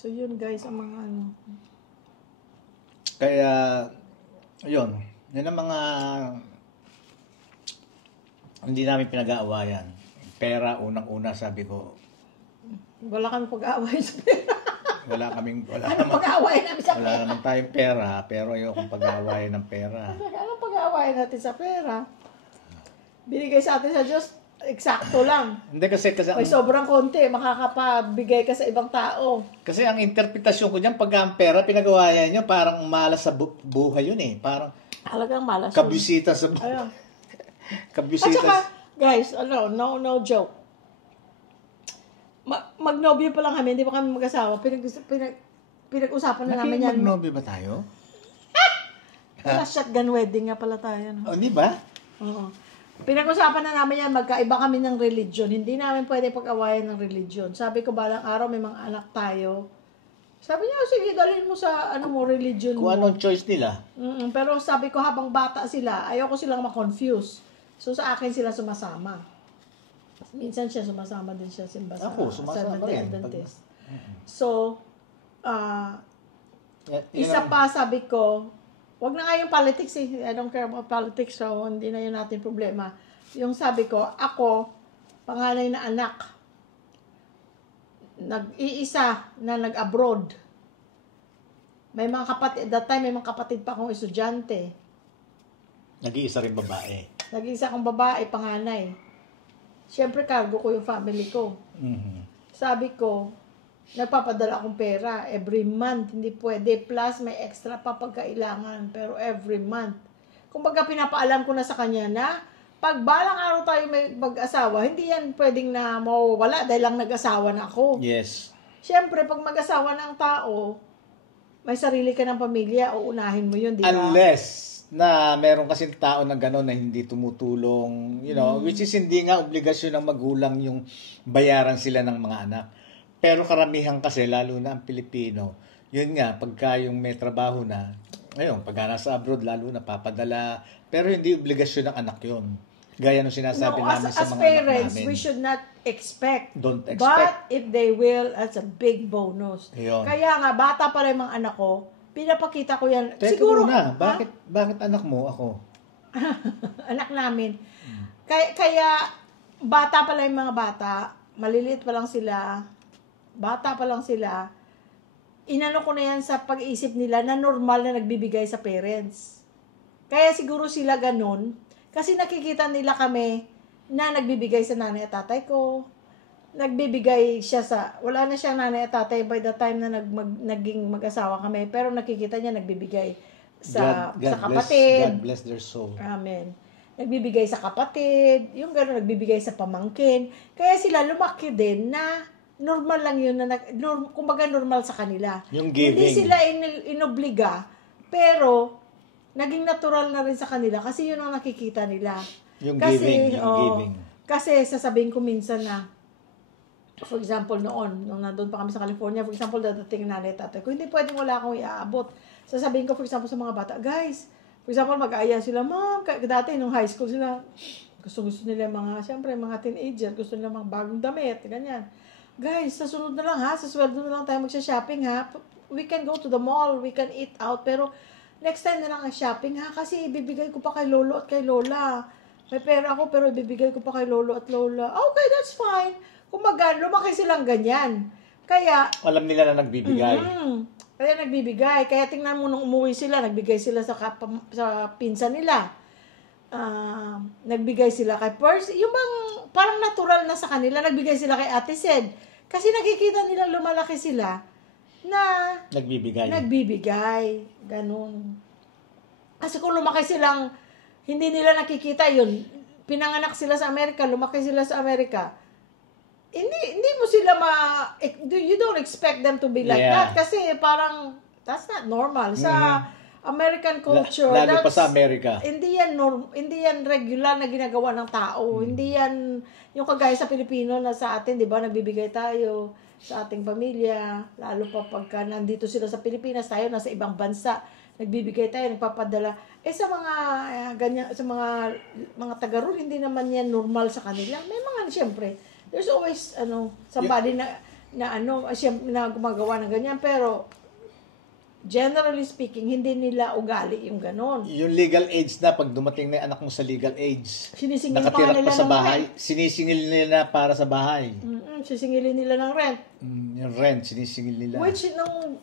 So, yun guys, ang mga ano. Kaya, yun. Yun ang mga hindi namin pinag-aawayan. Pera, unang-una, sabi ko. Wala kami pag-aaway sa pera. Wala Anong pag-aaway namin sa wala pera? naman tayong pera, pero ayokong pag-aawayan ng pera. Anong pag-aaway natin sa pera? Binigay sa atin sa Diyos, eksakto lang. Hindi kasi May sobrang konti, makakapabigay ka sa ibang tao. Kasi ang interpretasyon ko diyan pag ang pera pinagawayan niyo parang malas sa buhay yun eh. Parang Talagang malas. kabisita sa buhay. Ayun. At Kabisita. saka, guys, no joke. Magnobyo pa lang kami, hindi pa kami mag-asawa. Pinag-usapan na namin yan. Magnobyo ba tayo? Shotgun wedding nga pala tayo. No? O, di ba? Oo. Pinag-usapan na namin yan, magkaiba kami ng religion. Hindi namin pwede pag-awayan ng religion. Sabi ko, balang araw may mga anak tayo. Sabi niya, sige, dalhin mo sa religion mo. Kung anong choice nila. Pero sabi ko, habang bata sila, ayoko silang ma-confuse. So, sa akin sila sumasama. Minsan siya sumasama din siya sa Ako, sumasama rin. Adventist. So, isa pa sabi ko, wag na nga yung politics eh. I don't care about politics, so hindi na yun natin problema. Yung sabi ko, ako, panganay na anak, nag-iisa na nag-abroad. May mga kapatid, that time may mga kapatid pa akong estudyante. Nag-iisa rin babae. Nag-iisa akong babae, panganay. Siyempre, cargo ko yung family ko. Sabi ko, nagpapadala akong pera every month. Hindi pwede. Plus, may extra pa pagkailangan. Pero every month. Kumbaga, pinapaalam ko na sa kanya na pag balang araw tayo may mag-asawa, hindi yan pwedeng na mawawala dahil lang nag-asawa na ako. Yes. Siyempre, pag mag-asawa ng tao, may sarili ka ng pamilya, uunahin mo yun, di ba? Unless na meron kasing tao na gano'n na hindi tumutulong, which is hindi nga obligasyon ng magulang yung bayaran sila ng mga anak. Pero karamihan kasi, lalo na ang Pilipino, yun nga, pagka yung may trabaho na, ngayon, pagka nasa abroad, lalo na papadala, pero hindi obligasyon ng anak yun. Gaya nung sinasabi namin sa mga parents, anak namin. we should not expect. Don't expect. But if they will, that's a big bonus. Yun. Kaya nga, bata pa rin mga anak ko, pinapakita ko yan. Teka Siguro, muna, bakit anak mo ako? anak namin. Kaya, bata pa lang yung mga bata, maliliit pa lang sila, bata pa lang sila, inano ko na yan sa pag-iisip nila na normal na nagbibigay sa parents. Kaya siguro sila ganun, kasi nakikita nila kami na nagbibigay sa nanay at tatay ko. Nagbibigay siya wala na siyang nanay at tatay by the time na naging mag-asawa kami. Pero nakikita niya nagbibigay sa kapatid. God bless their soul. Amen. Nagbibigay sa kapatid, yung gano'n, nagbibigay sa pamangkin. Kaya sila lumaki din na normal lang yun, kumbaga normal sa kanila. Yung giving. Hindi sila inobliga, pero naging natural na rin sa kanila kasi yun ang nakikita nila. Yung giving. Kasi sasabihin ko minsan na, for example, nung nandun pa kami sa California, for example, dadating nanay tatay ko, hindi pwedeng wala akong iaabot. Sasabihin ko, for example, sa mga bata, guys, for example, mag-aaya sila, ma'am, dati nung high school sila, gusto nila siyempre, mga teenager, gusto nila mga bagong damit, ganyan. Guys, sa sunod na lang ha, sa sweldo na lang tayo magsha-shopping ha, we can go to the mall, we can eat out, pero next time na lang ang shopping ha, kasi ibibigay ko pa kay lolo at kay lola. May pera ako, pero ibibigay ko pa kay lolo at lola. Okay, that's fine. Kumbaga, lumaki silang ganyan. Kaya, alam nila na nagbibigay. Kaya nagbibigay. Kaya tingnan mo nung umuwi sila, nagbigay sila sa pinsan nila. Nagbigay sila kay yung bang parang natural na sa kanila, nagbigay sila kay Ate Sed. Kasi nakikita nila lumalaki sila na nagbibigay. Ganun. Kasi kung lumaki silang, hindi nila nakikita yun. Pinanganak sila sa Amerika, lumaki sila sa Amerika. Hindi mo sila you don't expect them to be like that. Kasi parang, that's not normal. Sa American culture, lalo pa sa Amerika. Hindi yan regular na ginagawa ng tao. Hindi yan yung kagaya sa Pilipino na sa atin, 'di ba, nagbibigay tayo sa ating pamilya, lalo pa pagka nandito sila sa Pilipinas, tayo nasa ibang bansa, nagbibigay tayo, nagpapadala. Sa mga ganyan, sa mga taga roon, hindi naman yan normal sa kanila. May mga siyempre, there's always somebody na na gumagawa ng ganyan, pero generally speaking, hindi nila ugali yung ganon. Yung legal age na, pag dumating na yung anak mo sa legal age, Sinisingil nakatira pa nila pa sa ng bahay, rent. sinisingil nila para sa bahay. Sisingilin nila ng rent. Yung rent, sinisingil nila. Which, nung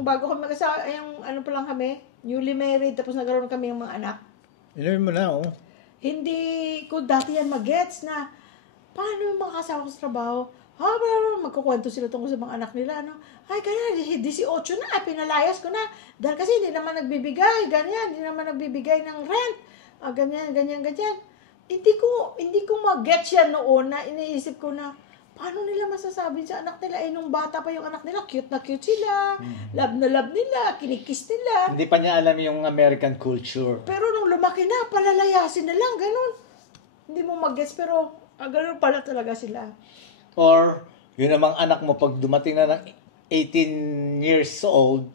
bago kami magkasama, yung ano pa lang kami, newly married, tapos nagkaroon kami ng mga anak. Inumin mo na, oh. Hindi ko dati yan magets na, paano yung mga kasama ko sa trabaho? Magkukwento sila tungkol sa mga anak nila, ano? Ay, ganyan, 18 na, pinalayas ko na. Dahil kasi hindi naman nagbibigay, ganyan, hindi naman nagbibigay ng rent. Ganyan. Hindi ko mag-get yan noon na iniisip ko na, paano nila masasabi sa anak nila? Nung bata pa yung anak nila, cute na cute sila, love na love nila, kinikiss nila. Hindi pa niya alam yung American culture. Pero nung lumaki na, palalayasin na lang, ganun. Hindi mo mag-gets, pero ganun pala talaga sila. Or, yun namang anak mo, pag dumating na ng 18 years old,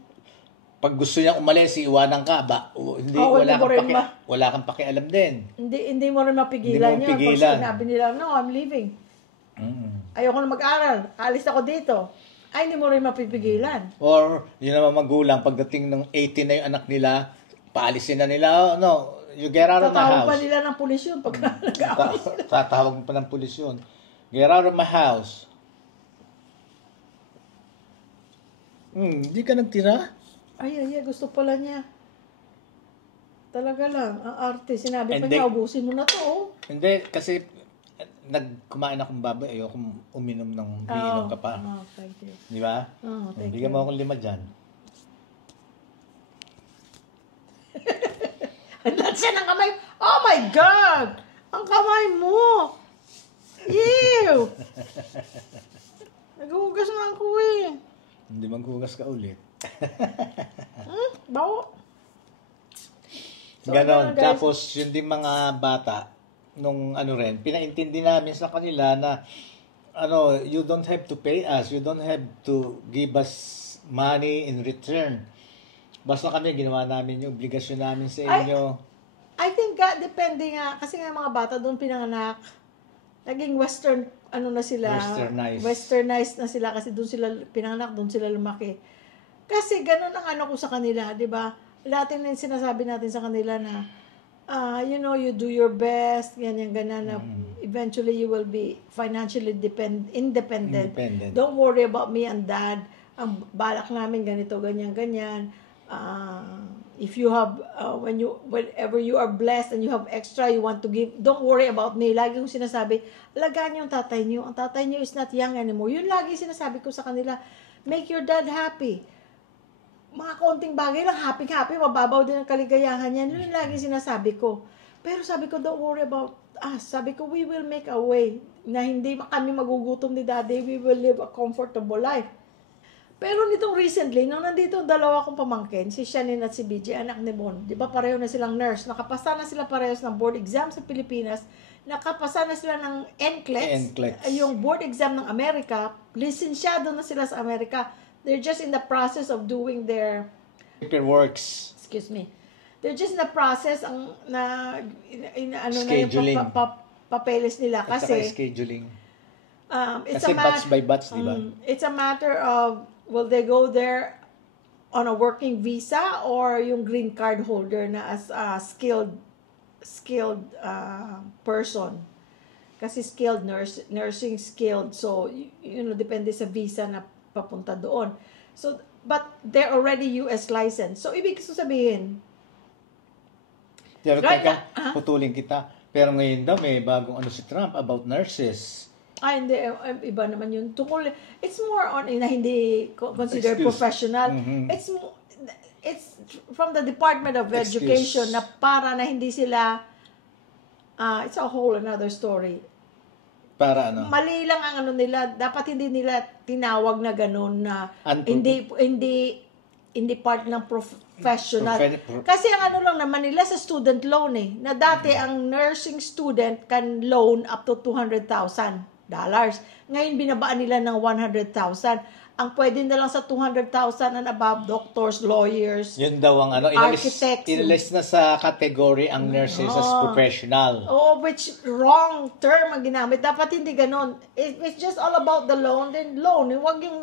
pag gusto niya umalis, iiwanan ka, wala kang pakialam din. Hindi mo rin mapigilan yun. Pag sinabi nila, no, I'm leaving. Ayoko na mag-aral. Alis ako dito. Ay, hindi mo rin mapipigilan. Or, yun naman magulang, pagdating ng 18 na yung anak nila, paalisin na nila, no, you get out of my house. Tatawag pa nila ng pulis yun pag nag-aalis. Tatawag pa ng pulis yun. Get out of my house. Hindi ka nagtira? Ay, gusto pala niya. Talaga lang, ang arte. Sinabi pa niya, ubusin mo na to. Oh. Hindi, kasi kumain akong baboy, ayoko uminom ng umiinom ka pa. Thank you. Di ba? Thank Bigyan you. mo akong 5 dyan. Lahat siya ng kamay. Oh my God! Ang kamay mo! Ew! Naghuhugas nga ako eh. Hindi maghugas ka ulit. Bawo. Ganon. Tapos, yun din mga bata, nung pinaintindi namin sa kanila na, you don't have to pay us. You don't have to give us money in return. Basta kami, ginawa namin yung obligasyon namin sa inyo. I think, depende nga, kasi nga mga bata doon pinanganak, naging western, na sila, westernized na sila kasi doon sila pinanganak, doon sila lumaki. Kasi ganun ang ko sa kanila, di ba? Lahat ng sinasabi natin sa kanila na, you do your best, ganyan, na eventually you will be financially independent. Don't worry about me and dad. Ang balak namin ganito, ganyan. If you have, whenever you are blessed and you have extra, you want to give, don't worry about me. Lagi kong sinasabi, alagaan niyo ang tatay niyo. Ang tatay niyo is not young anymore. Yun lagi sinasabi ko sa kanila, make your dad happy. Mga konting bagay lang, happy, mababaw din ang kaligayahan niyan. Yun lagi sinasabi ko. Pero sabi ko, don't worry about us. Sabi ko, we will make a way na hindi kami magugutom ni daddy. We will live a comfortable life. Pero nitong recently, nung nandito dalawa kong pamangkin, si Shannon at si BJ, anak ni Bon, di ba pareho na silang nurse, nakapasa na sila parehas ng board exam sa Pilipinas, nakapasa na sila ng NCLEX, yung board exam ng Amerika, lisensyado na sila sa Amerika. They're just in the process of doing their paperworks. Excuse me. They're just in the process scheduling. Na yung papeles nila kasi scheduling. It's kasi batch by batch, di ba? It's a matter of will they go there on a working visa or yung green card holder na as a skilled person. Kasi skilled nursing skilled. So, depende sa visa na papunta doon. So, but they're already US licensed. So, ibig sabihin, pero putulin kita. Pero ngayon daw, may bagong si Trump about nurses. Hindi. Iba naman yun. It's more on, na hindi considered professional. It's from the Department of Education na para na hindi sila, it's a whole another story. Para Mali lang ang nila. Dapat hindi nila tinawag na ganun na hindi part ng professional. Kasi ang lang naman nila sa student loan na dati ang nursing student can loan up to $200,000. Ngayon binabaan nila ng $100,000. ang pwede na lang sa 200,000 and above, doctors, lawyers, Yun daw ang architects. inalis na sa category ang nurses as professional. Oh, which wrong term ang ginamit. Dapat hindi ganon. It's just all about the loan. Then loan, huwag yung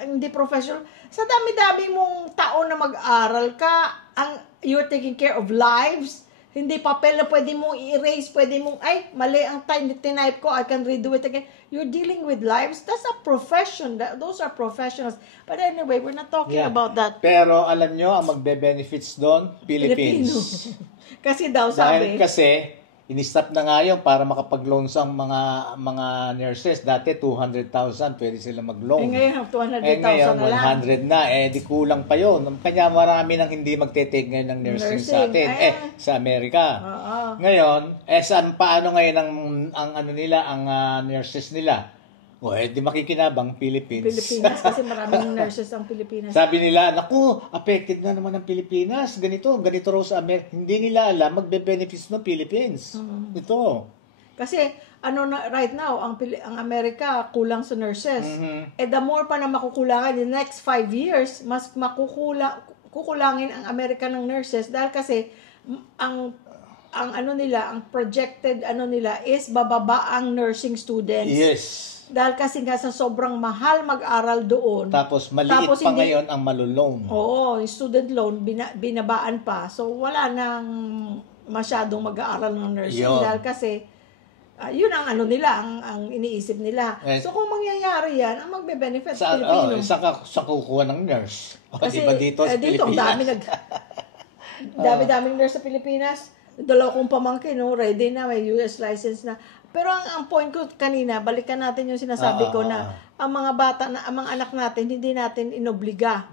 hindi professional. Sa dami-dami mong taon na mag-aral ka, you're taking care of lives. Hindi papel na pwede mong i-erase, pwede mong, ay, mali ang tinype ko, I can redo it again. You're dealing with lives. That's a profession. Those are professionals. But anyway, we're not talking about that. Pero alam nyo, ang magbe-benefits doon, Philippines. Kasi daw Dahil sabi, kasi, in-stop na nga yun para makapag-loan sa mga nurses. Dati, 200,000, pwede sila mag-loan. ngayon, 200,000 ngayon, na lang. 100 na. Di kulang pa yun. Kanya marami nang hindi magte-take ngayon ng nursing sa atin. Sa Amerika. Ngayon, paano ngayon ang nurses nila? Di makikinabang Philippines. Kasi maraming nurses ang Pilipinas. Sabi nila, naku, affected na naman ang Pilipinas. Ganito raw sa Amerika. Hindi nila alam, magbe-benefits ng Philippines. Ito. Kasi, right now, ang Amerika kulang sa nurses. The more pa na makukulangan in the next 5 years, mas kukulangin ang Amerika ng nurses dahil kasi ang projected nila is bababa ang nursing students. Yes. Dahil kasi nga sa sobrang mahal mag-aral doon. Tapos maliit pa ngayon ang maloloan. Oo, yung student loan binabaan pa. So wala nang masyadong mag-aaral ng nursing dahil kasi yun ang nila, ang iniisip nila. So kung mangyayari yan, ang magbe-benefit sa Pilipino. Sa kukuha ng nurse. Kasi diba dito sa Pilipinas? Dami-daming nurse sa Pilipinas. Dalawa kong pamangkin, ready na, may US license na. Pero ang point ko kanina, balikan natin yung sinasabi ko na ang mga bata, ang mga anak natin, hindi natin inobliga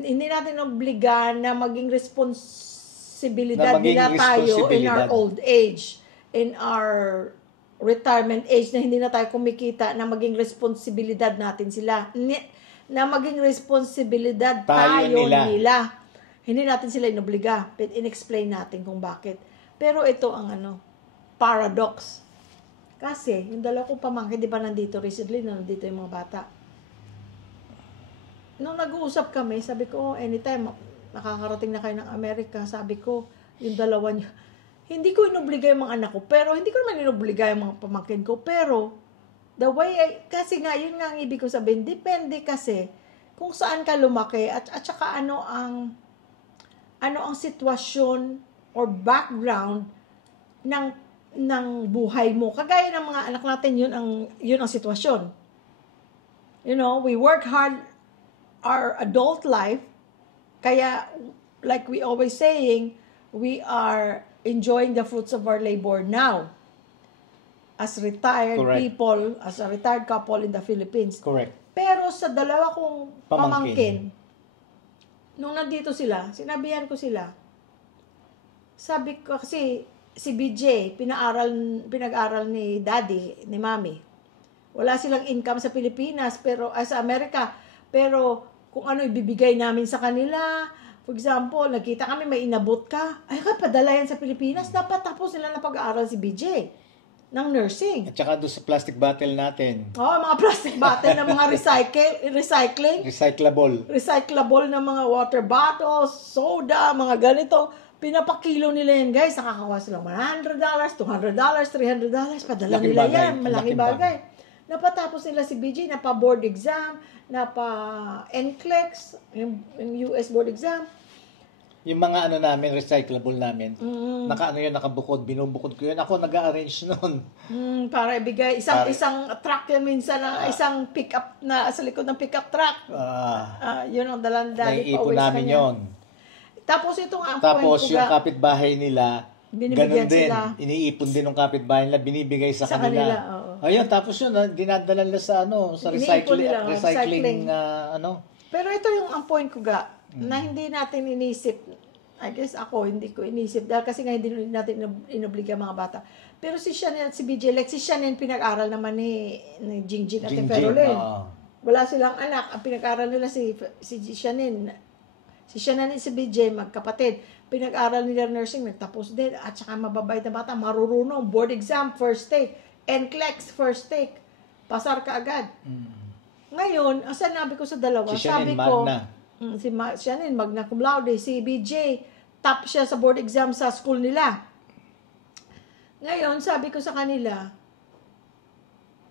hindi natin inobliga na maging responsibilidad nila tayo in our old age, in our retirement age, na hindi na tayo kumikita, na maging responsibilidad natin sila. Na maging responsibilidad tayo nila. Hindi natin sila inobliga. But in-explain natin kung bakit. Pero ito ang paradox. Kasi, yung dalawa kong pamangkin, di ba nandito recently, nandito yung mga bata. Nung nag-uusap kami, sabi ko, anytime nakakarating na kayo ng Amerika, sabi ko, yung dalawa niyo, hindi ko inobliga yung mga anak ko, pero hindi ko naman inobliga yung mga pamangkin ko, pero the way, kasi nga, yun nga ang ibig ko sabihin, depende kasi kung saan ka lumaki at saka ano ang sitwasyon or background ng buhay mo. Kagaya ng mga anak natin, yun ang sitwasyon. We work hard our adult life, kaya like we always saying, we are enjoying the fruits of our labor now as retired people, as a retired couple in the Philippines. Correct. Pero sa dalawa kong pamangkin, nung nandito sila, sinabihan ko sila, sabi ko, kasi si BJ, pinag-aral ni daddy, ni mommy. Wala silang income sa Pilipinas, pero sa Amerika, pero kung ano ibibigay namin sa kanila, for example, nakita kami may inabot ka, ay padala yan sa Pilipinas, dapat tapos nila na pag-aaral si BJ ng nursing. At saka doon sa plastic bottle natin. Mga plastic bottle ng mga recycling. Recyclable na mga water bottles, soda, mga ganito. Pinapakilo nila yan, guys. Nakakawa silang $100, $200, $300. Padala nila yan. Malaking bagay. Napatapos nila si BJ, napa-board exam, napa-NCLEX, yung US board exam. Yung mga namin, recyclable namin, nakabukod, binubukod ko yun. Ako nag-arrange nun. Para ibigay, isang truck yan minsan, isang pick-up na, sa likod ng pick-up truck. Yun ang dalandali pa uwi sa kanya. Yun. Tapos itong Tapos yung kapitbahay nila, ganun din. Sila. Iniipon din ng kapitbahay nila, binibigay sa kanila. Ayun, tapos yun, dinadala nila sa recycling, Pero ito yung ang point ko na hindi natin inisip. I guess hindi ko inisip dahil kasi nga hindi natin inobliga mga bata. Pero si BJ, like si Shannon, pinag-aral naman ni Jingjing at Ferolin. Wala silang anak. Ang pinag-aral nila si Shannon. Si Shannon at si BJ, magkapatid. Pinag-aral nila nursing, nagtapos din. At saka mababait na bata, marurunong, board exam, first take. NCLEX, first take. Pasar ka agad. Ngayon, ang sinabi ko sa dalawa, Si sabi Shannon ko, Magna. Shannon, magna cum laude, si BJ, top siya sa board exam sa school nila. Ngayon, sabi ko sa kanila,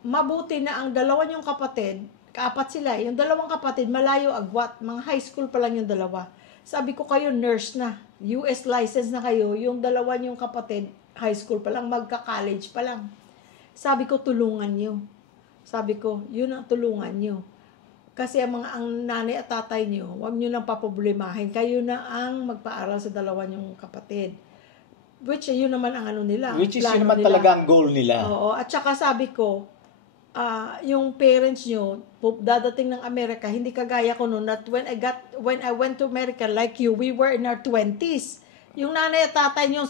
mabuti na ang dalawa niyong kapatid, kaapat sila, yung dalawang kapatid, malayo agwat, mga high school pa lang yung dalawa. Sabi ko, kayo nurse na, US license na kayo, yung dalawa niyong kapatid, high school pa lang, magka-college pa lang. Sabi ko, tulungan niyo. Sabi ko, yun ang tulungan niyo. Kasi ang nanay at tatay niyo, huwag niyo nang paproblemahin. Kayo na ang magpaaral sa dalawa niyong kapatid. Which, yun naman ang ano nila. Which is plano yun naman nila. talaga ang goal nila. Oo. At saka sabi ko, yung parents nyo, dadating ng Amerika, hindi kagaya ko noon, that when I went to America, like you, we were in our 20s. Yung nanay at tatay nyo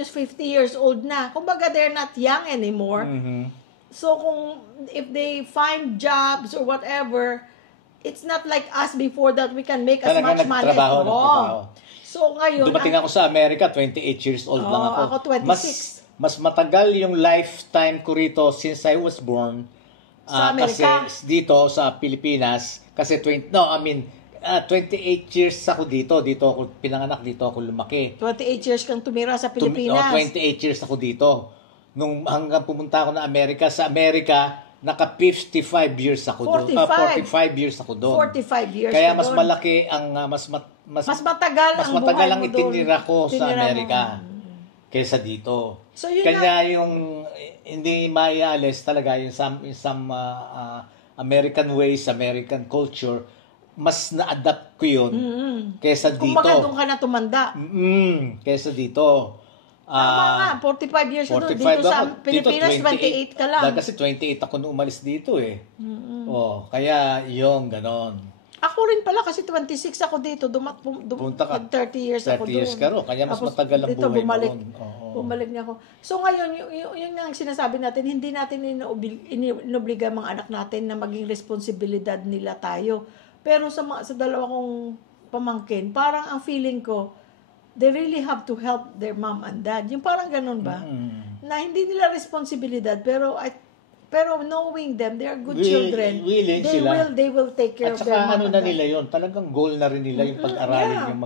is 50 years old na. Kumbaga, they're not young anymore. So, if they find jobs or whatever, it's not like us before that we can make as much money. Nagtrabaho. So, ngayon, Dumating ako sa Amerika, 28 years old lang ako. Ako 26. Mas matagal yung lifetime ko rito since I was born. Sa Amerika? Kasi dito sa Pilipinas, kasi 28 years ako dito. Dito ako pinanganak, dito ako lumaki. 28 years kang tumira sa Pilipinas. 28 years ako dito. Nung hanggang pumunta ako na Amerika, sa Amerika, naka 55 years ako doon. 45 years ako doon. 45 years. Kaya mas malaki ang mas matagal ang itinira ko sa Amerika kaysa dito. So, kaya yung hindi maialis talaga yung some American ways, American culture, mas na-adapt ko yun kaysa dito. Kumbaga doon ka na tumanda. Kaysa dito. Tama nga, 45 years doon. Dito sa Pilipinas, 28 ka lang. Kasi 28 ako nung umalis dito eh. Kaya yung ganon. Ako rin pala kasi 26 ako dito. Punta ka. 30 years ako doon. 30 years ka ro. Kaya mas matagal ang dito, buhay bumalik, mo doon. Bumalik niya ako. So ngayon, yun ang sinasabi natin, hindi natin inobliga mga anak natin na maging responsibilidad nila tayo. Pero sa dalawa kong pamangkin, parang ang feeling ko, they really have to help their mom and dad. Yung parang ganun ba? Na hindi nila responsibilidad, pero knowing them, they are good children. They will take care of their mom and dad. At saka nila yun, talagang goal na rin nila yung pag-aralin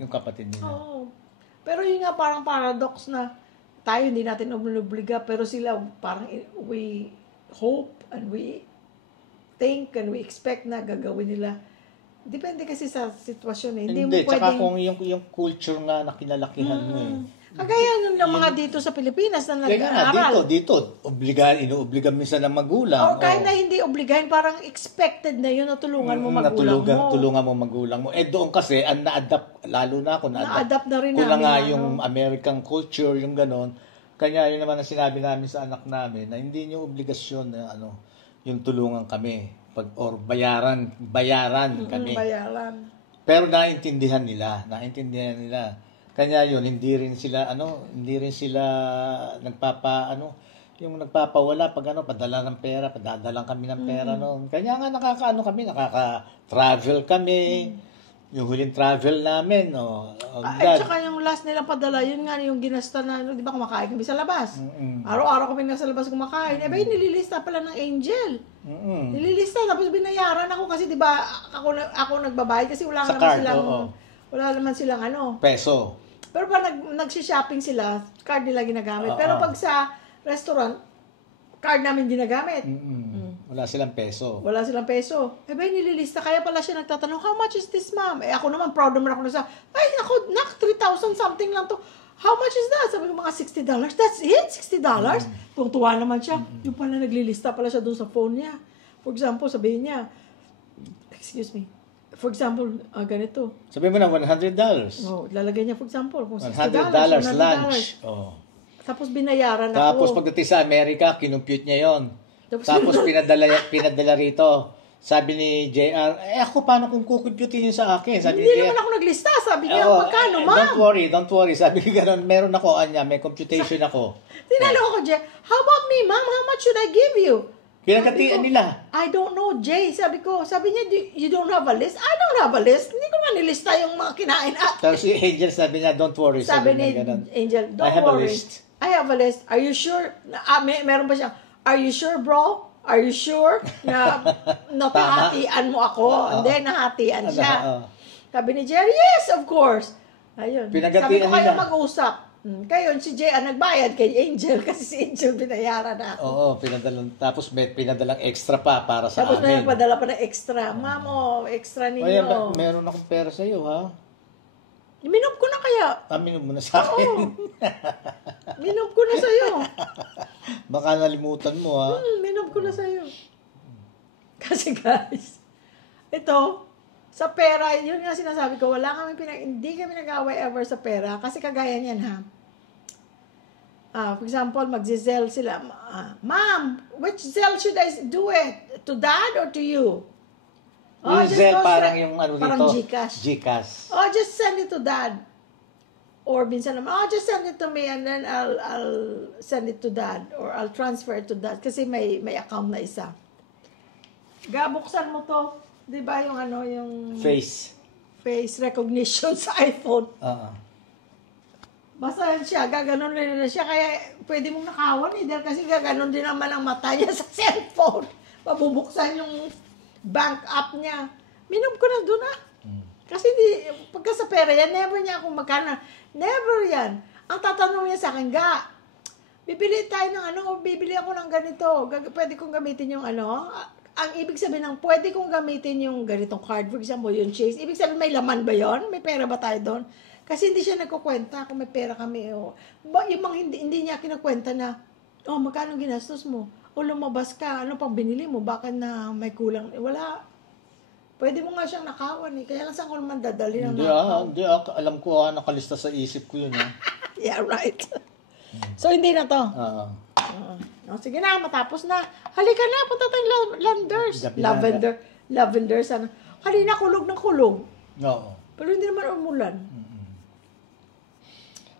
yung kapatid nila. Oo. Pero yun nga parang paradox na tayo hindi natin obliga, pero sila parang we hope and we think and we expect na gagawin nila. Depende kasi sa sitwasyon eh. Hindi mo pwedeng... Tsaka kung yung culture nga na kinalakihan mo eh. Kagaya nun lang mga dito sa Pilipinas na nag-aaral. Dito, inuobliga minsan ng magulang. O kahit na hindi obligahin, parang expected na yun na tulungan mo magulang mo. Tulungan mo magulang mo. Doon kasi, ang na-adapt, lalo na ako, na-adapt na rin namin. Kung nga yung ano. American culture, yung ganon. Kanya yun naman ang sinabi namin sa anak namin, na hindi nyo obligasyon na yung tulungan kami. Or bayaran kami. Bayaran. Pero naintindihan nila. Kanya yun, hindi rin sila yung nagpapawala pag padala ng pera, padadalang kami ng pera noon. Kanya nga nakaka-travel kami. Yung huling travel namin, At saka yung last nilang padala, yun nga yung ginasta na, di ba kumakain kami sa labas? Araw-araw kami nasa labas kumakain. Nililista pala ng Angel. Nililista, tapos binayaran ako kasi di ba ako nagbabayad kasi wala naman silang peso. Pero pag nag-shopping sila, card nila ginagamit. Pero pag sa restaurant, card namin ginagamit. Wala silang peso. Nililista. Kaya pala siya nagtatanong, how much is this, ma'am? Ako naman, proud naman ako na sa, 3,000 something lang to. How much is that? Sabi ko, mga $60. That's it? $60? Tuwa naman siya. Yung pala, naglilista pala siya doon sa phone niya. For example, sabihin niya, ganito. Sabihin mo na, $100. Lalagay niya, for example, kung $60, $100 lunch. Tapos binayaran ako. Tapos pagdating sa Amerika, kinumpute niya yon. Tapos pinadala rito. Sabi ni JR, ako paano kung kukumputin yun sa akin? Sabi hindi naman ako naglista. Sabi niya, magkano, ma'am? Don't worry. Sabi ko gano'n, meron ako, may computation ako. Tinanong ako, Jay, how about me, ma'am? How much should I give you? Pinagkatian nila. I don't know, Jay. Sabi niya, you don't have a list? I don't have a list. Hindi ko man nilista yung mga kinain natin. Tapos si Angel sabi niya, don't worry. Sabi ni Angel, don't worry. I have a list. Are you sure? Meron ba siya, are you sure, bro? Are you sure na napahatian mo ako? And then, nahatian siya. Sabi ni Jerry, yes, of course. Ayun. Sabi ko kayo mag-usap. Kayo, si Jay nagbayad kay Angel kasi si Angel binayaran na ako. Oo, tapos may pinadalang extra pa para sa tapos amin. Tapos may padala pa ng extra. Mamo, extra ninyo. Oye, meron akong pera sa iyo, ha? Minom ko na kaya. Minom mo na sa akin. Oo. Minom ko na sa'yo. Baka nalimutan mo, ha? Minom ko na sa'yo. Kasi guys, ito, sa pera, yun nga sinasabi ko, hindi kami nag-away ever sa pera. Kasi kagaya niyan, ha? For example, magzi-Zelle sila. Ma'am, which Zelle should I do it? To dad or to you? Yung Zelle parang yung ano parang dito? Gcash. Gcash. Just send it to dad. Or minsan naman, just send it to me and then I'll send it to dad. Or I'll transfer it to dad. Kasi may account na isa. Buksan mo to. Di ba yung yung... Face recognition sa iPhone. Basta siya, gaganon rin na siya. Kaya pwede mong nakawan dahil kasi gaganon din naman ang mata niya sa cellphone. Mabubuksan yung bank app niya. Minom ko na doon Kasi pagka sa pera yan, never niya akong magkana. Never yan. Ang tatanong niya sa akin, bibili tayo ng bibili ako ng ganito. Pwede kong gamitin yung ang ibig sabihin ng pwede kong gamitin yung ganitong card. For example, yung Chase. Ibig sabihin, may laman ba yon? May pera ba tayo doon? Kasi hindi siya nagkukwenta kung may pera kami. Yung mga hindi niya kinukwenta na, magkano ginastos mo? O lumabas ka, ano pang binili mo? Bakit na may kulang? Wala. Pwede mo nga siyang nakawan Kaya lang saan ko naman dadali ng nakaw? Hindi alam ko nakalista sa isip ko yun Yeah, right. So, hindi na to? Sige na, matapos na. Halika na, punta tayong Landers. Lavender, sana. Halina, kulog ng kulog. Oo. Pero hindi naman umulan.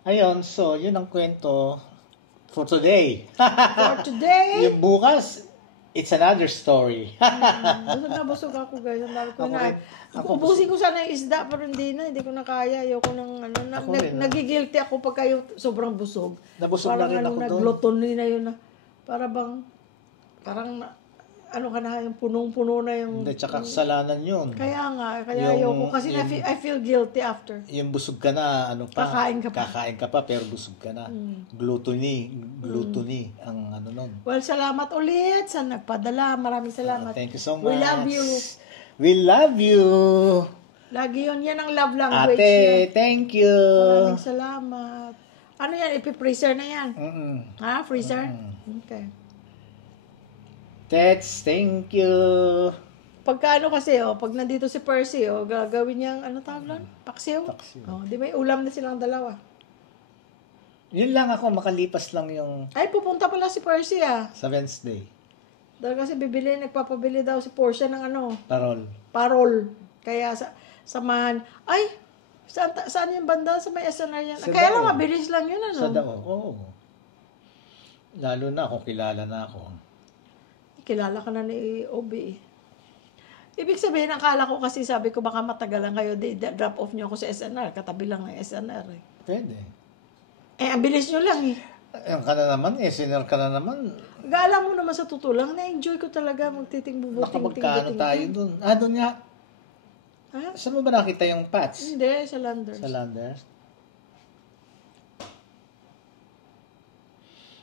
Ayun, so, yun ang kwento for today. For today? Yung bukas, it's another story. Busog ako, guys. Ubusin ko sana yung isda, pero hindi ko na kaya. Ayoko nang, nagigilty ako pagka yung sobrang busog. Nabusog na rin ako doon. Naglutoni na yun parang ka na, yung punong-puno na yung... Hindi, tsaka kasalanan yun. Kaya ayoko. Kasi I feel guilty after. Yung busog ka na, Kakain ka pa, pero busog ka na. Gluttony ang nun. Well, salamat ulit sa nagpadala. Maraming salamat. Thank you so much. We love you. We love you. Lagi yun. Yan ang love language. Ate, thank you. Maraming salamat. Ano yan? Ipi-freezer na yan? Ha? Freezer? Okay. Thank you. Pagka kasi, pag nandito si Percy, gagawin niyang, tawag lang? Paksiw? Di may ulam na silang dalawa. Yun lang ako, makalipas lang yung... Ay, pupunta pala si Percy, sa Wednesday. Dahil kasi nagpapabili daw si Portia ng Parol. Kaya samahan, saan yung banda? Sa may SNR yan? Kaya lang, mabilis lang yun, Sa Dao, oo. Lalo na kung kilala na ako. Kilala ka na ni Obi. Ibig sabihin, akala ko kasi sabi ko baka matagalan kayo, drop off niyo ako sa SNR. Katabi lang ng SNR Pwede. Ang bilis nyo lang Ang ka na naman, SNR ka na naman. Gala mo naman sa tutulang, na-enjoy ko talaga magtiting-bubuting. Nakapagkano tayo dun? Doon nga. Saan mo ba nakita yung Pats? Hindi, sa Landers. Sa Landers?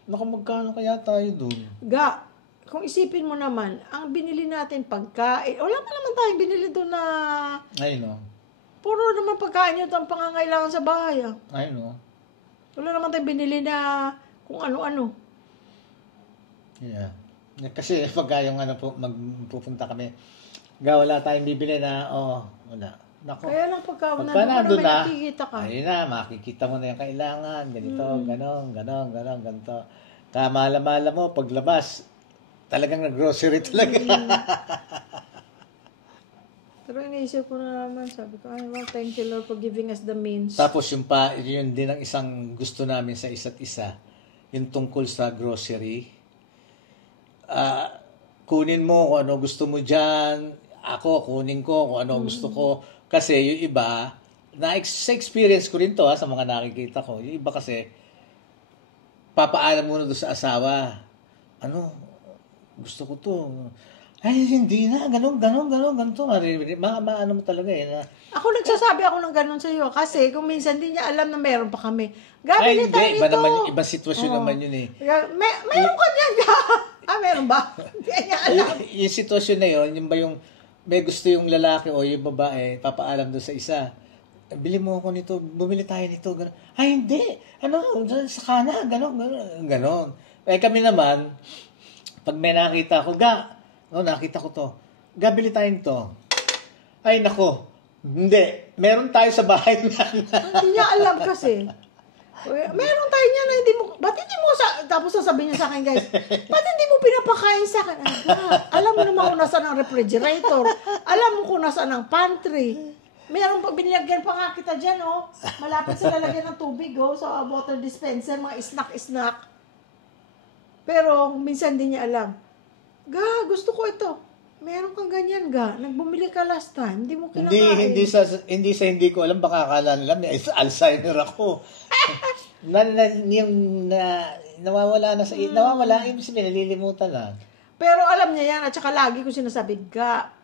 Nakamagkano kaya tayo dun? Kung isipin mo naman, ang binili natin pagkain, wala pa naman tayong binili doon na... Puro naman pagkain yun ang pangangailangan sa bahay. Wala naman tayong binili na kung ano-ano. Yeah. Kasi pagka yung magpupunta kami, wala tayong bibili na, wala. Naku, kaya lang pagka nandun na, nakikita ka. ayun na, makikita mo na yung kailangan, ganito, ganon, ganito. Kamala-mala mo, paglabas, talagang nag-grocery talaga. Pero iniisip ko na naman, sabi ko, thank you Lord for giving us the means. Tapos yun din ang isang gusto namin sa isa't isa, yung tungkol sa grocery. Kunin mo kung ano gusto mo dyan, ako kunin ko kung ano gusto ko. Kasi yung iba, sa experience ko rin to sa mga nakikita ko, yung iba kasi, papaalam muna doon sa asawa. Ano, gusto ko to. Ay, hindi na. Ganito. Ano mo talaga eh. Na, Ako nagsasabi ako ng ganun sa iyo kasi kung minsan hindi niya alam na meron pa kami. ay, Gabili hindi. tayo Iba ito. naman, ibang sitwasyon Oo. naman yun eh. Meron ka dyan ka. Meron ba? Hindi niya alam. Yung sitwasyon na yun, yung ba yung may gusto yung lalaki o yung babae, papaalam doon sa isa. Bili mo ako nito, bumili tayo nito. Ganun. Ay, hindi. Ano, sa kana, ganon. Eh kami naman, pag may nakita ko, nakita ko to. Bili tayo nito. Ay, nako. Hindi. Meron tayo sa bahay na. Hindi niya alam kasi. Meron tayo niya na hindi mo, ba't hindi mo tapos sasabihin niya sa akin, guys, ba't hindi mo pinapakain sa akin? Alam mo naman kung nasaan ang refrigerator. Alam mo kung nasaan ang pantry. Meron pa, binilagyan pa nga kita dyan, oh. Malapit sa lalagyan ng tubig, oh, sa water dispenser, mga snack. Pero, minsan hindi niya alam. Gusto ko ito. Meron kang ganyan, Nagbumili ka last time, hindi mo kinakain. Hindi ko alam, baka akala nila may Alzheimer ako. Nawawala na nawawala, ibig sabihin, nalilimutan na. Pero alam niya yan, at saka lagi ko sinasabi,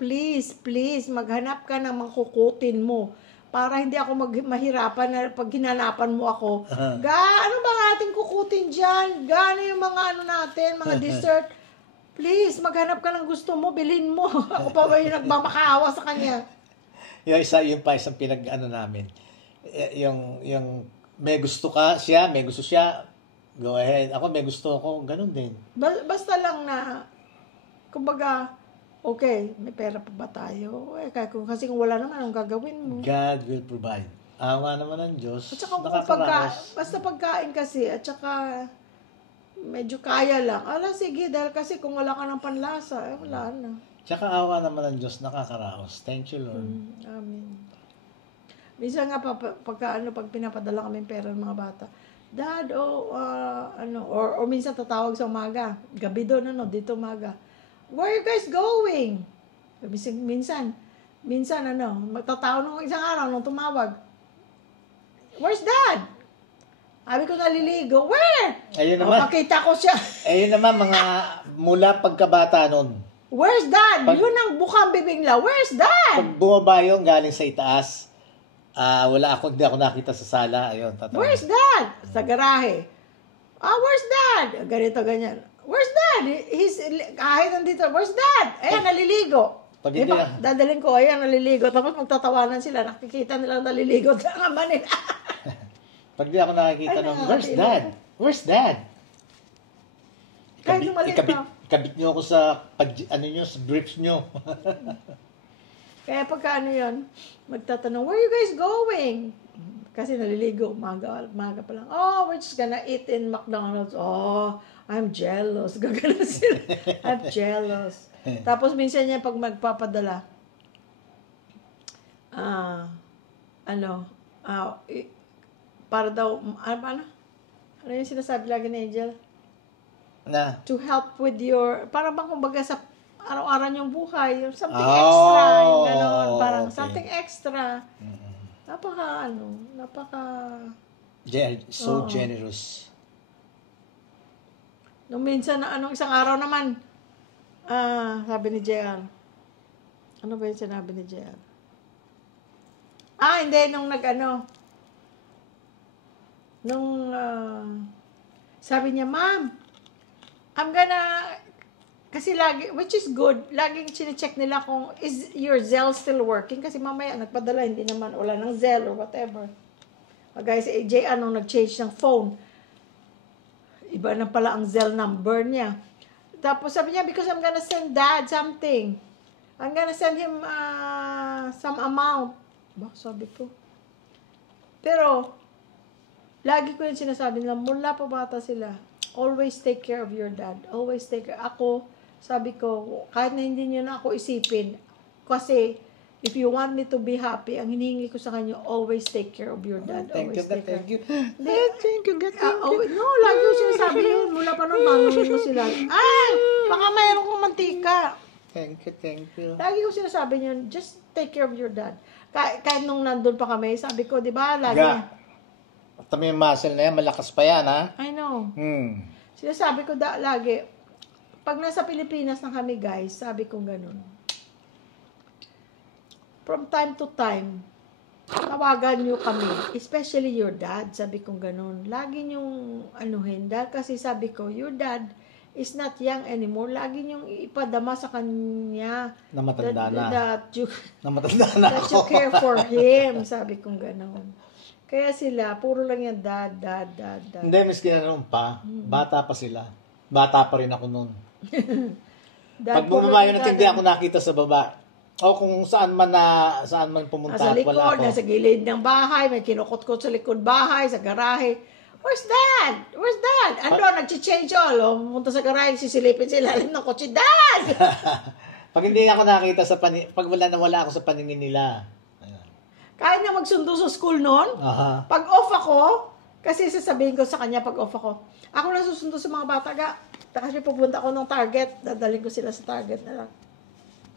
please, maghanap ka ng mangkukutin mo para hindi ako mahirapan na pag hinanapan mo ako. Ano ba ating kukutin dyan? Ano yung mga natin, mga dessert? Please, maghanap ka ng gusto mo, bilhin mo. Ako pa ba yung nagmamakaawa sa kanya? Yung isang namin. Yung may gusto siya, go ahead. Ako may gusto ako, ganun din. Basta lang na, kumbaga, okay, may pera pa ba tayo? Kasi kung wala naman, anong gagawin mo? God will provide. Awa naman ng Diyos. At saka basta pagkain kasi, at saka medyo kaya lang. Sige, dahil kasi kung wala ka ng panlasa, wala na. Tsaka awa naman ng Diyos, nakakaraos. Thank you, Lord. Amen. Minsan nga pag pinapadala kami pera ng mga bata, Dad, or minsan tatawag sa umaga, gabi doon, dito umaga. Where are you guys going? Minsan, magtatawag nung isang araw nung tumawag. Where's Dad? Sabi ko naliligo. Where? Ayun naman. Makita ko siya. Ayun naman, mga mula pagkabata nun. Where's Dad? Yun ang bukang bibingla. Where's Dad? Pag bumaba yung galing sa itaas, hindi ako nakita sa sala. Ayun, tatawag. Where's Dad? Sa garahe. Where's Dad? Ganito, ganyan. Where's Dad? Kahit nandito, where's Dad? Ayan, naliligo. Pag hindi dadalhin ko, ayan, naliligo. Tapos magtatawanan sila, nakikita nila naliligo. Tanga nila. Pag di ako nakikita where's Dad? Where's Dad? Kahit maliit na. Ikabit nyo ako sa sa briefs nyo. Kaya pagka yun, magtatanong, where are you guys going? Kasi naliligo, umaga pa lang. We're just gonna eat in McDonald's. I'm jealous. Gagana sila. I'm jealous. Tapos minsan niya pag magpapadala, para daw, ano yung sinasabi lagi ni Angel? Na? To help with para bang kumbaga sa araw-araw niyong buhay, something extra, yung gano'n, parang something extra. So generous. Nung minsan, isang araw naman, sabi ni JR, ano ba yung sinabi ni JR? Hindi, sabi niya, Ma'am, kasi lagi, which is good, laging chinecheck nila kung, is your Zelle still working? Kasi mamaya, nagpadala, hindi naman, wala ng Zelle or whatever. Guys, JR, nung nag-change ng phone, iba na pala ang Zelle number niya. Tapos sabi niya, because I'm gonna send Dad something. I'm gonna send him some amount. Sabi ko. Pero, lagi ko yung sinasabi nila, mula pa bata sila, always take care of your dad. Always take care. Ako, sabi ko, kahit na hindi niyo na ako isipin, kasi, if you want me to be happy, ang hinihingi ko sa kanya, always take care of your dad. Thank you. Thank you. No, lagi ko sinasabi yun. Mula pa nung tanongin mo sila. Baka mayroon kong mantika. Thank you. Lagi ko sinasabi yun, just take care of your dad. Kahit nung nandun pa kami, sabi ko, di ba, lagi. Tama yung muscle na yan, malakas pa yan, ha? I know. Hmm. Sinasabi ko lagi, pag nasa Pilipinas na kami guys, sabi ko ganun. From time to time, tawagan nyo kami, especially your dad, sabi ko ganun. Lagi nyong anuhin, dahil kasi sabi ko, your dad is not young anymore. Lagi nyong ipadama sa kanya Na matanda na. that you, Na matanda na that you ako. care for him, sabi ko ganun. Kaya sila, puro lang yan, dad. Hindi, miski na noon pa. Bata pa sila. Bata pa rin ako noon. Pag bumaba yun, hindi ako nakita sa baba. O kung saan man pumunta nasa at likod, wala ako. nasa gilid ng bahay, may kinukot-kot sa likod bahay, sa garahe. Where's dad? Where's dad? Ano, nag-change all. O, pumunta sa garahe, sisilipin sa ilalim ng kotse, dad! Pag hindi ako nakita pag wala ako sa paningin nila. Ayan. Kaya na magsundo sa school noon. Aha. Pag off ako, kasi sasabihin ko sa kanya pag off ako na susundo sa mga bata ka. Kasi pupunta ako ng Target, dadaling ko sila sa Target na lang.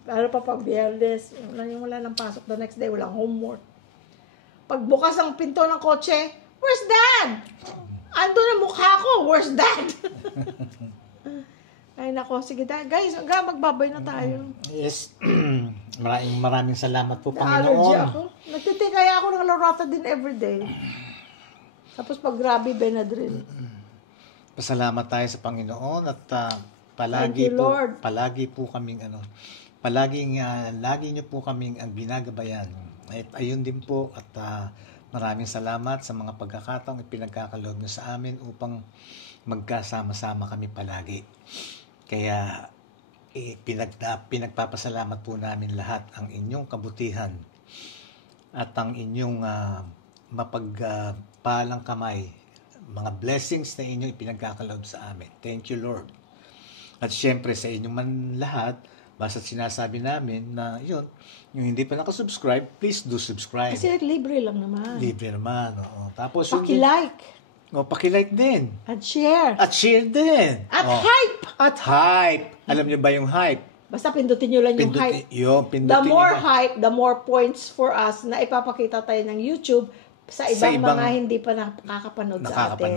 Lalo pa pag Biyernes, wala nang pasok the next day, walang homework. Pagbukas ang pinto ng kotse, where's dad? Ando na mukha ko, where's dad? Ay nako, sige guys, hanggang magbabay na tayo. Yes. maraming salamat po, Na-allergy Panginoon. ako. Nagtitikaya ako ng Loratadine everyday. Tapos pag grabe, Benadryl. Pasalamat tayo sa Panginoon at Thank you, Lord. palagi niyo po kaming ang binagabayan. At ayun din po at maraming salamat sa mga pagkakataong ipinagkakaloob niyo sa amin upang magkasama-sama kami palagi. Kaya pinagpapasalamat po namin lahat ang inyong kabutihan at ang inyong mapagpalang kamay, mga blessings na inyong ipinagkakaloob sa amin. Thank you, Lord. At syempre sa inyong man lahat, basta't sinasabi namin na yun, yung hindi pa nakasubscribe, please do subscribe. Kasi libre lang naman. Libre naman. Oo. Tapos Paki-like. Paki-like din. At share. At share din. At hype. At hype. Alam niyo ba yung hype? Basta pindutin nyo lang yung hype. Pindutin The more nyo. hype, the more points for us na ipapakita tayo ng YouTube sa ibang mga hindi pa nakakapanood sa atin.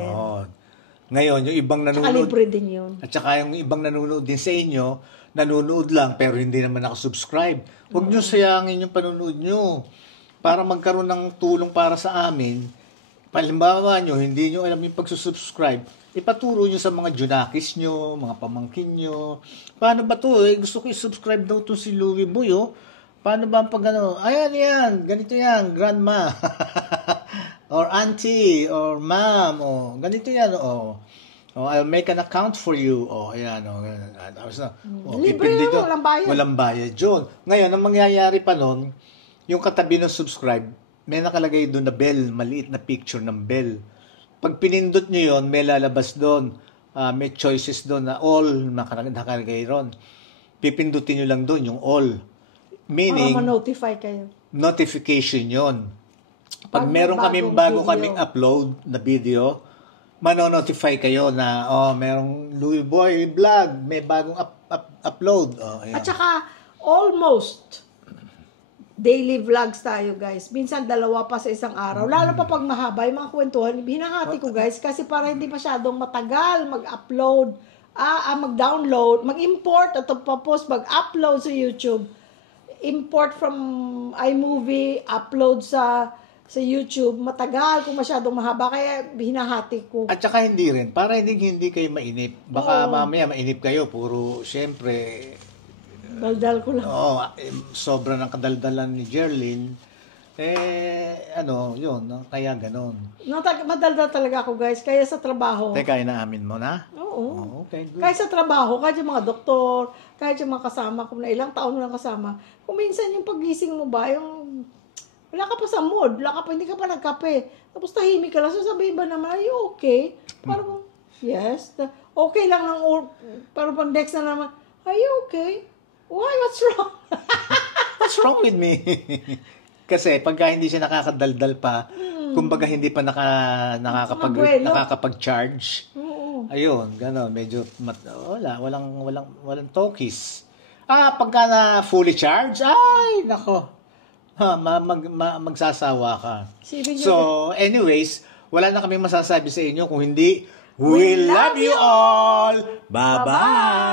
Ngayon, yung ibang Tsaka nanonood. libre din yun. At saka yung ibang nanonood din sa inyo, nanonood lang pero hindi naman nakasubscribe. Huwag nyo sayangin yung panonood nyo para magkaroon ng tulong para sa amin. Halimbawa nyo, hindi nyo alam yung pagsusubscribe, ipaturo nyo sa mga junakis nyo, mga pamangkin nyo. Paano ba to? Gusto ko i-subscribe daw to si Louie Boy, oh. Paano ba ang pag ano? Ayan yan, ganito yan, grandma. Or auntie, or ma'am, oh. Ganito yan, oh. Oh, I'll make an account for you. Oh, ayan, oh. Tapos na, libre dito, lang, walang bayad. Walang bayad yun. Ngayon, ang mangyayari pa nun, yung katabi ng subscribe, may nakalagay doon na bell, maliit na picture ng bell. Pag pinindot nyo yun, may lalabas doon. May choices doon na all nakalagay ron. Pipindutin nyo lang doon yung all. Meaning, para ma-notify kayo. Notification yon. Pag meron kaming kaming upload na video, mano-notify kayo na, merong Louie Boy vlog, may bagong upload. Ayan. At saka, almost daily vlogs tayo, guys. Minsan, 2 pa sa isang araw. Lalo pa pag mahaba, yung mga kwentuhan, hinahati ko, guys, kasi para hindi masyadong matagal mag-upload, mag-download, mag-import, at pa-post, mag-upload sa YouTube. Import from iMovie, upload sa YouTube, matagal kung masyadong mahaba, kaya hinahati ko. At saka hindi rin, para hindi kayo mainip. Baka mamaya mainip kayo, puro, syempre, Daldal ko lang. Sobra ng kadaldalan ni Jerlyn. Yun, kaya ganon. Madaldal talaga ako, guys, kaya sa trabaho. Teka, inaamin mo na? Oo. Okay, good. Kahit sa trabaho, kahit yung mga doktor, kahit yung mga kasama ko na ilang taon mo lang kasama, kung minsan yung pagising mo ba, yung wala ka pa sa mood, hindi ka pa nagkape, tapos tahimik ka lang, sasabihin ba naman, are you okay? Parang, yes. Okay lang parang pang next na naman, are you okay? Why? What's wrong? What's wrong with me? Kasi pagka hindi siya nakakadaldal pa, kumbaga hindi pa nakakapag-charge. Ayun, gano'n, medyo walang talkies. Pagka na fully charged, ay, nako. Magsasawa ka. So, anyways, wala na kaming masasabi sa inyo kung hindi, we love you all! Bye-bye!